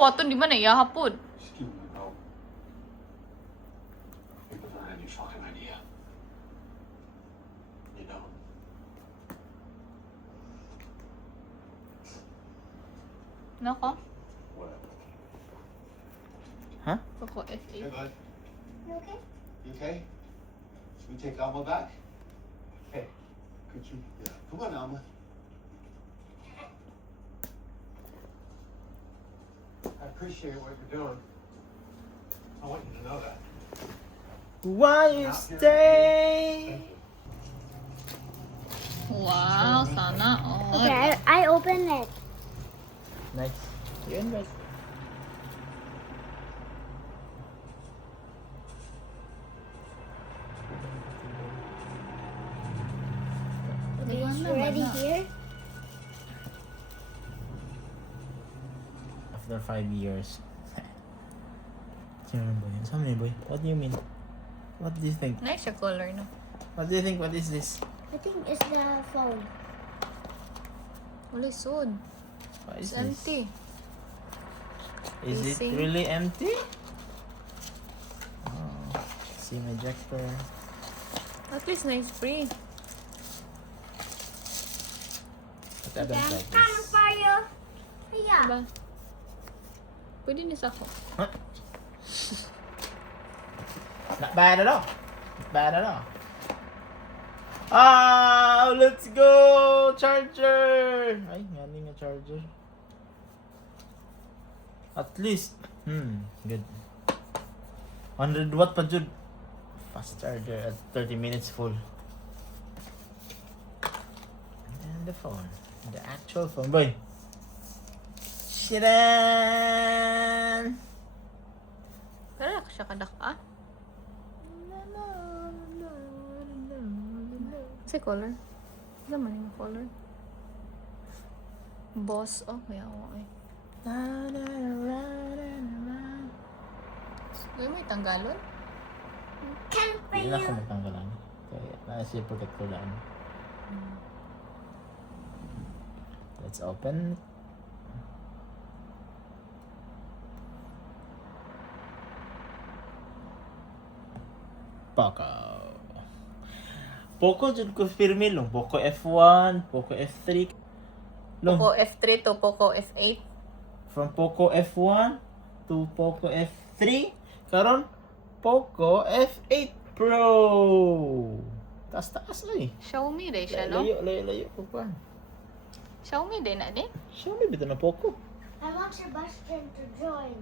kawaton di man iya hapon. Just give him a go. It wasn't any fucking idea. You know? Nako. Whatever. Huh? Poco F8. Hey, bud. You okay? You okay? Should we take Alma back? Hey, could you? Yeah. Come on, Alma. I appreciate what you're doing. I want you to know that. Why you stay? Wow, sana all. Okay, I open it. Nice. Yun, guys. Okay, it's naman ready na. here. After 5 years. Sino ba yun? Saan yun, boy? What do you mean? What do you think? Nice siya color, no? What do you think? What is this? I think it's the phone. Wala sud. What is It's this? empty. Is it Facing. really empty? Oh, SIM ejector. At least nice free. But I don't like Kind of this. fire. Yeah. Diba? Pwede ni Sako. Not bad at all. Not bad at all. Ah, let's go! Charger! Ay, galing nga charger. At least, good. 100 watt pa jud. Fast charger at 30 minutes full. And the phone. The actual phone. Boy! Shiran! Pero siya kadaka. Kasi color. Ano man yung color? Boss. Oh, kaya ako eh. Gawin mo yung tanggalon? Kind of Hindi na ako fire. matanggalan. Kaya nasa protector lang. Let's open. Poco. Poco jud ko firme long. Poco F1, Poco F3. Long. Poco F3 to Poco F8. From Poco F1 to Poco F3. Karon Poco F8 Pro. Taas-taas na eh. Xiaomi din siya, no? Layo ko pa. Xiaomi din na din. Xiaomi bito na Poco. I want Sebastian to join.